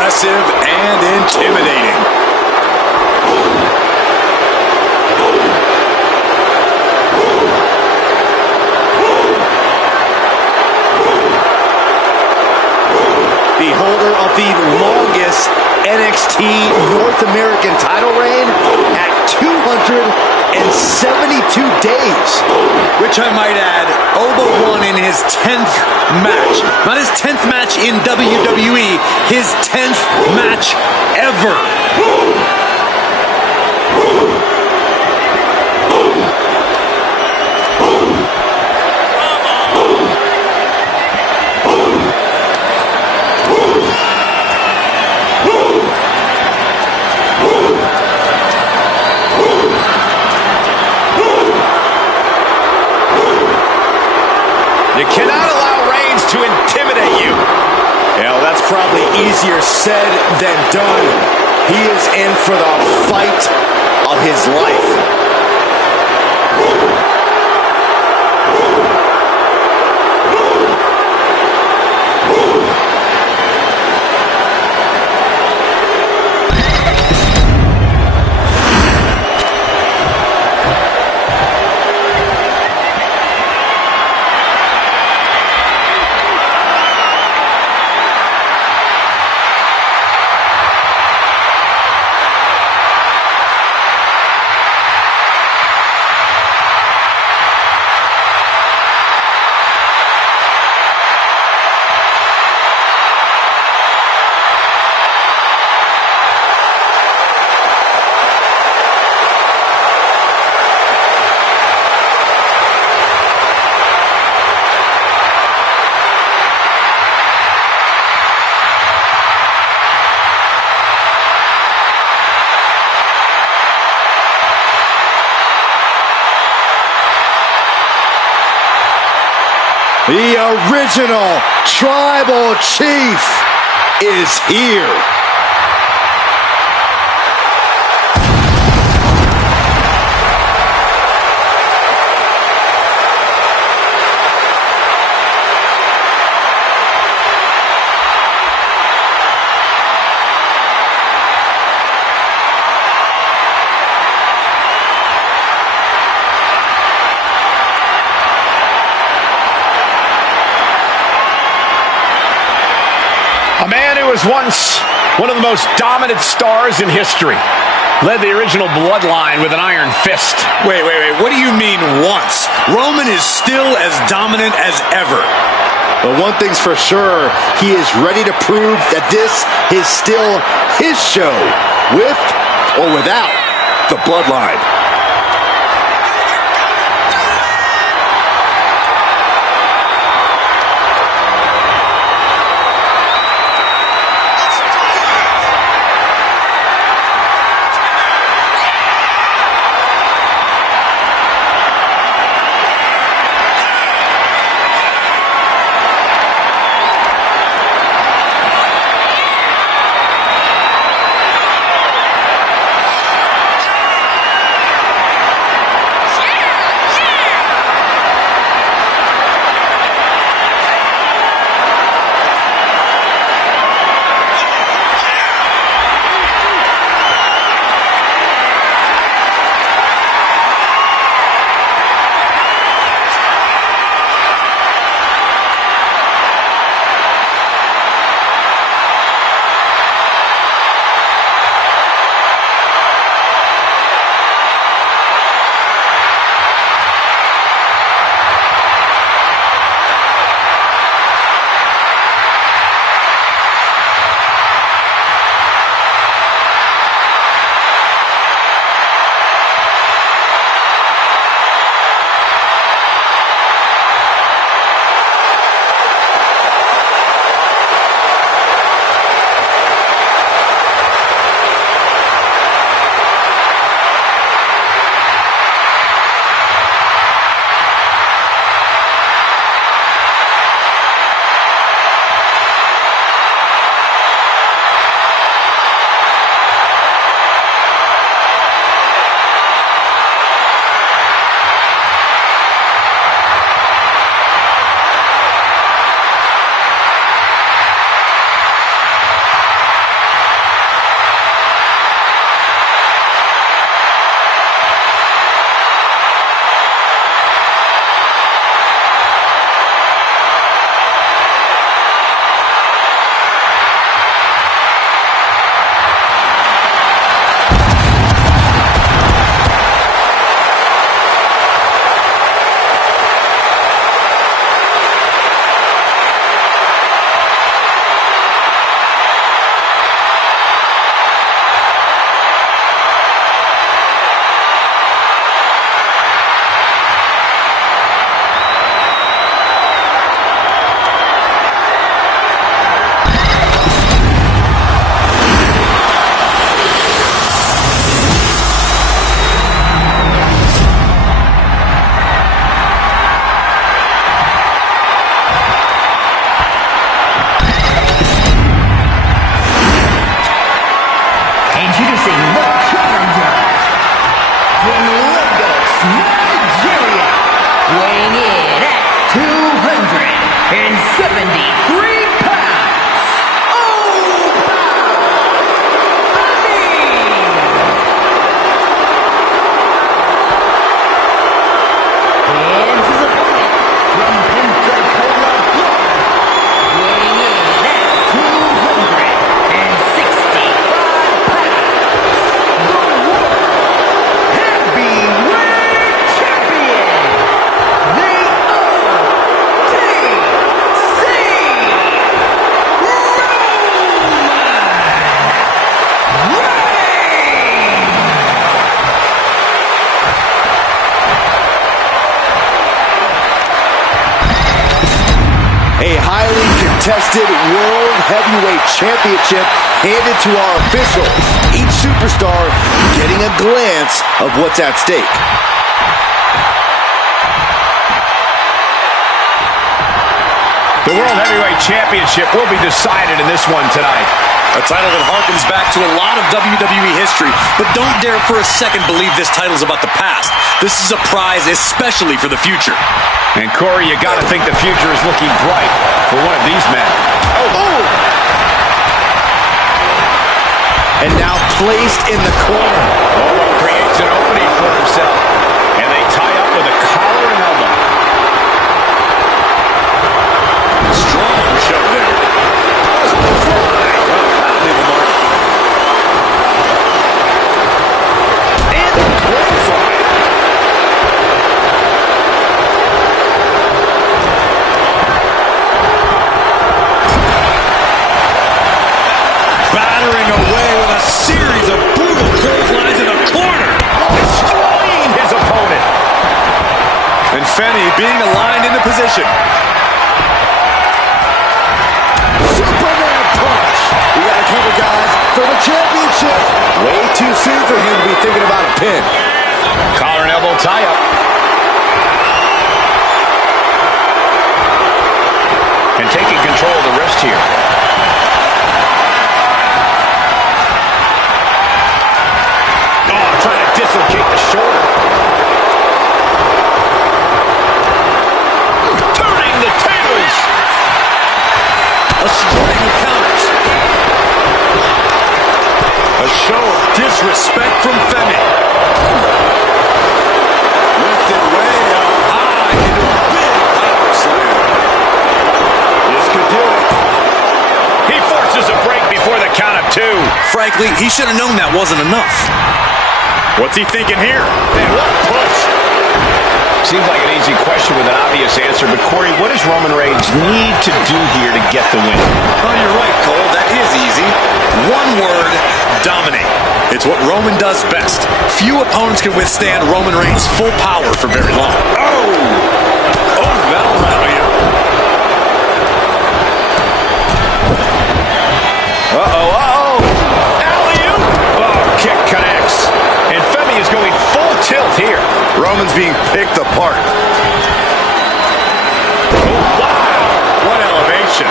impressive and intimidating. The holder of the longest NXT North American title reign at 272 days. Which I might add, Oba won in his 10th match. Not his 10th match in WWE, his 10th match ever. You cannot allow Reigns to intimidate you. Yeah, well, that's probably easier said than done. He is in for the fight of his life. The original Tribal Chief is here. A man who was once one of the most dominant stars in history. Led the original bloodline with an iron fist. Wait. What do you mean once? Roman is still as dominant as ever. But one thing's for sure, he is ready to prove that this is still his show, with or without the bloodline. 73 pounds, Oba Femi. And his opponent from Pensacola, Florida, weighing in at 265 pounds, the World Heavyweight Champion, the A highly contested World Heavyweight Championship handed to our officials. Each superstar getting a glance of what's at stake. The World Heavyweight Championship will be decided in this one tonight. A title that harkens back to a lot of WWE history, but don't dare for a second believe this title's about the past. This is a prize especially for the future. And Corey, you gotta think the future is looking bright for one of these men. Oh! And now placed in the corner. Oba creates an opening for himself. And they tie up with a collar and elbow. Strong shove there. And the clothesline. Battering away with a series of brutal clotheslines in the corner. Destroying his opponent. And Femi being aligned into position. Superman punch. We got to cover, guys, for the championship. Way too soon for him to be thinking about a pin. Collar and elbow tie up. And taking control of the wrist here. Oh, trying to dislocate the shoulder. Turning the tables. A string of counters. A show of disrespect from Femi. Lifted way up high into a big power slam. This could do it. He forces a break before the count of two. Frankly, he should have known that wasn't enough. What's he thinking here? And what a push. Seems like an easy question with an obvious answer, but Corey, what does Roman Reigns need to do here to get the win? Oh, you're right, Cole. That is easy. One word, dominate. It's what Roman does best. Few opponents can withstand Roman Reigns' full power for very long. Oh, that'll rattle you. Alley-oop. Oh, kick connects. And Femi is going full tilt here. Roman's being picked apart. Oh, wow. What elevation.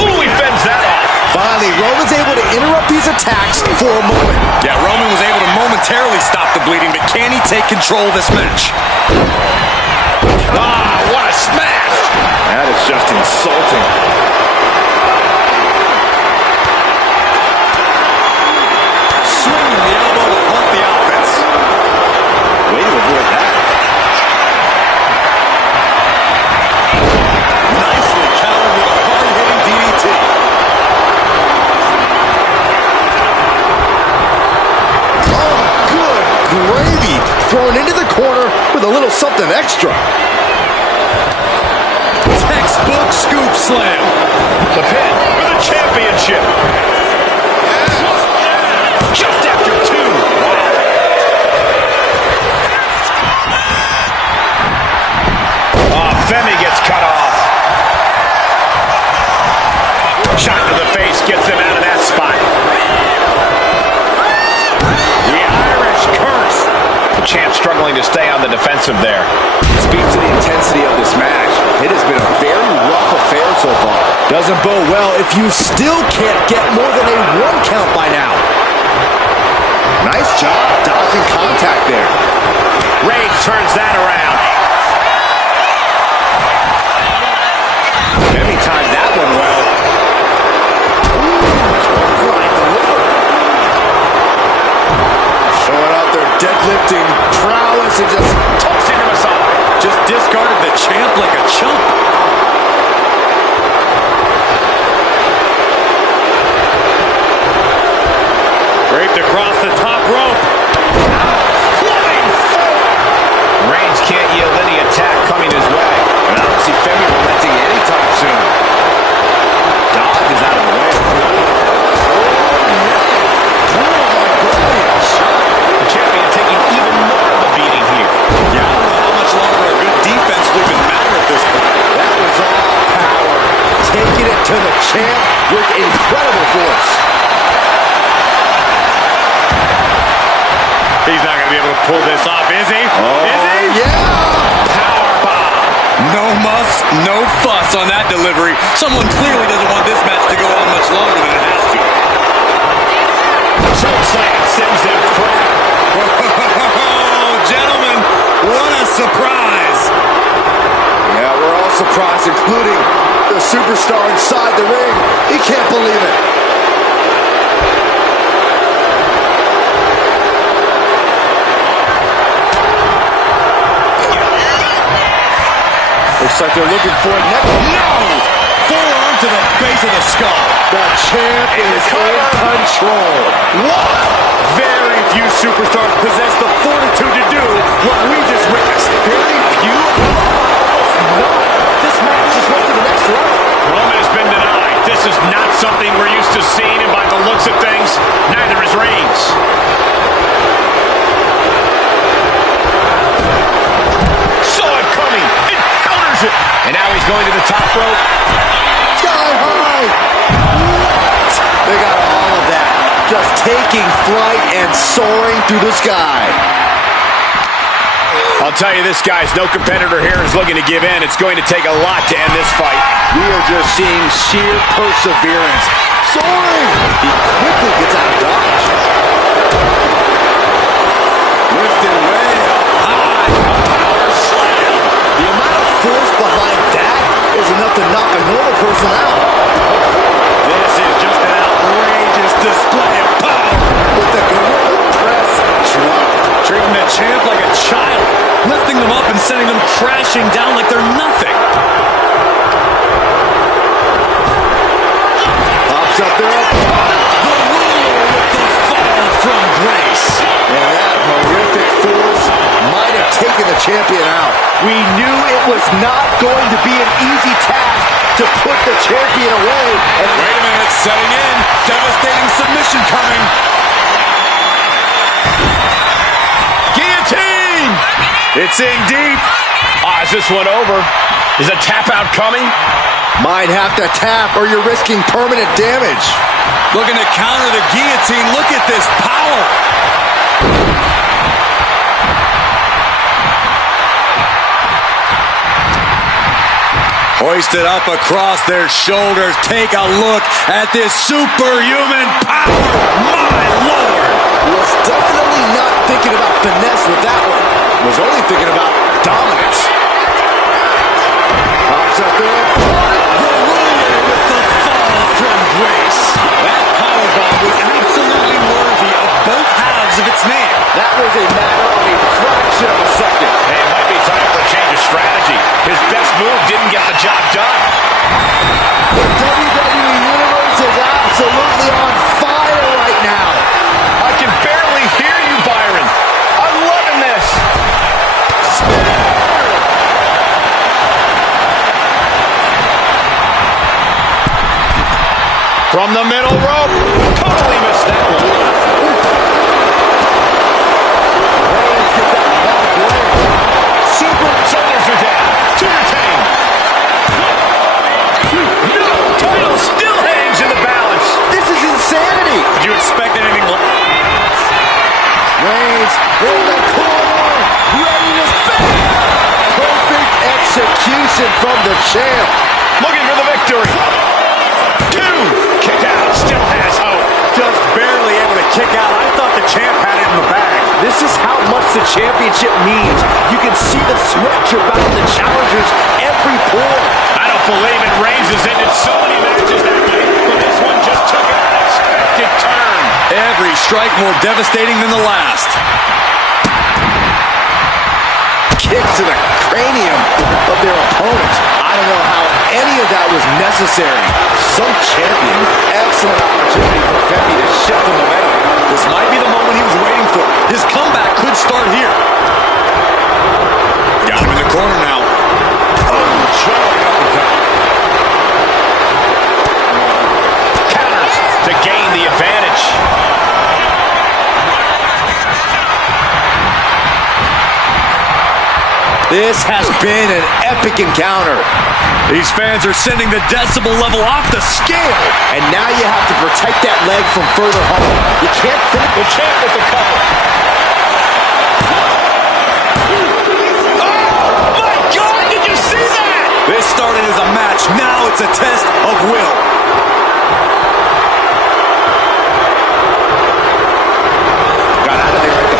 Ooh, he fends that off. Finally, Roman's able to interrupt these attacks for a moment. Yeah, Roman was able to momentarily stop the bleeding, but can he take control of this match? Ah, what a smash. That is just insulting. Swinging the elbow to halt the offense. Way to avoid that. Nicely countered with a hard-hitting DDT. Oh, good gravy. Thrown into the corner with a little something extra. Textbook scoop slam. The pin for the championship. Just after two. Oh, Femi gets cut off. Shot to the face gets him out of that spot. The Irish curse. The champ struggling to stay on the defensive there. Speaks to the intensity of this match. It has been a very rough affair so far. Doesn't bode well if you still can't get more than a 1 count by now. Nice job dodging contact there. Reigns turns that around. Just discarded the champ like a chump. Draped across the top rope. Reigns can't yield any attack coming his way. And I don't see Femi relenting anytime soon. Dodge is out of the way. The champion taking even more of a beating here. Yeah, I don't know how much longer a good defense will even matter at this point. That was all power. Taking it to the champ with incredible force. He's not going to be able to pull this off, is he? Is he? Yeah! Powerbomb. No muss, no fuss on that delivery. Someone clearly doesn't want this match to go on much longer than it has to. Chokeslam sends them crap. Oh, gentlemen, what a surprise. Yeah, we're all surprised, including the superstar inside the ring. He can't believe it. Looks like they're looking for a neck. No! Forearm to the base of the skull. The champ is in control. What? Very few superstars possess the fortitude to do what we just witnessed. Very few? None. This match just went to the next level. Roman has been denied. This is not something we're used to seeing, and by the looks of things, neither is Reigns. Saw it coming. It counters it. And now he's going to the top rope. Sky high. What? They got all of that. Just taking flight and soaring through the sky. I'll tell you, this guy's no competitor here is looking to give in. It's going to take a lot to end this fight. We are just seeing sheer perseverance. Soaring. He quickly gets out of dodge. Lifted way up high. Power slam. The amount of force behind that is enough to knock a normal person out. This is just an outrageous display of power. With the gorilla press drop. Treating the champ like a child. Lifting them up and sending them crashing down like they're nothing. Pops up there. The ruler with the fall from grace. And that horrific force might have taken the champion out. We knew it was not going to be an easy task to put the champion away. And Wait a minute, setting in. Devastating submission coming. Guillotine! It's in deep. Is this one over? Is a tap out coming? might have to tap or you're risking permanent damage. Looking to counter the guillotine. Look at this power. Hoisted up across their shoulders. Take a look at this superhuman power. My Lord. Was definitely not thinking about finesse with that one. Was only thinking about dominance. Pops up there. The ruler with the fall from grace. That powerbomb was absolutely worthy of both halves of its name. That was a matter of a fraction of a second. Hey, it might be time for a change of strategy. His best move didn't get the job done. The WWE Universe is absolutely on fire right now. I can barely hear you, Byron. I'm loving this. From the middle rope. Totally missed that one. Reigns gets that back leg. Super shoulders are down. To retain. No, title still hangs in the balance. This is insanity. Did you expect anything less? Reigns in the corner, ready to spin. Perfect execution from the champ. Looking for the victory. 2. Kick out. Still has hope. Just barely able to kick out. I thought the champ had it in the bag. This is how much the championship means. You can see the sweat drip out of the challengers every pore. I don't believe it. Reigns has ended so many matches that night, but this one just took an unexpected turn. Every strike more devastating than the last. kick to the cranium of their opponent. I don't know how any of that was necessary. Some champion. Excellent opportunity for Femi to shift the momentum. This might be the moment he was waiting for. His comeback could start here. Got him in the corner now. Oh, jumping uppercut. Counters to gain the advantage. This has been an epic encounter. These fans are sending the decibel level off the scale. And now you have to protect that leg from further harm. You can't finish the champ with the cover. Oh, my God, did you see that? This started as a match. Now it's a test of will. Got out of there at the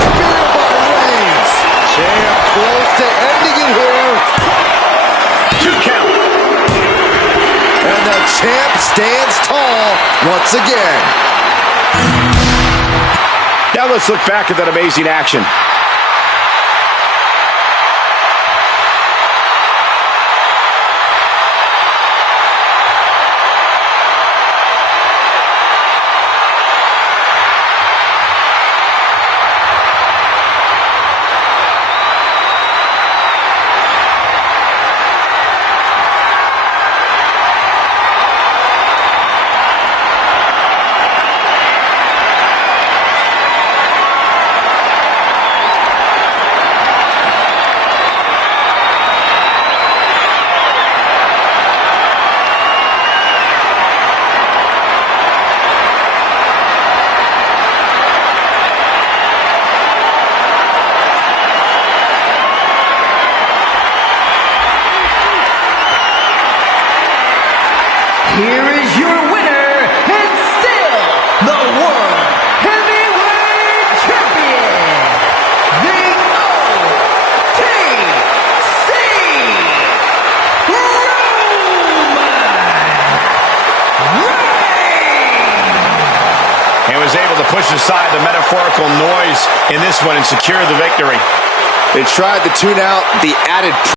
spear by Reigns. Champ close to ending it here. 2 count. And the champ stands tall once again. Now let's look back at that amazing action. Here is your winner, and still the World Heavyweight Champion, the OTC Reigns. And was able to push aside the metaphorical noise in this one and secure the victory. They tried to tune out the added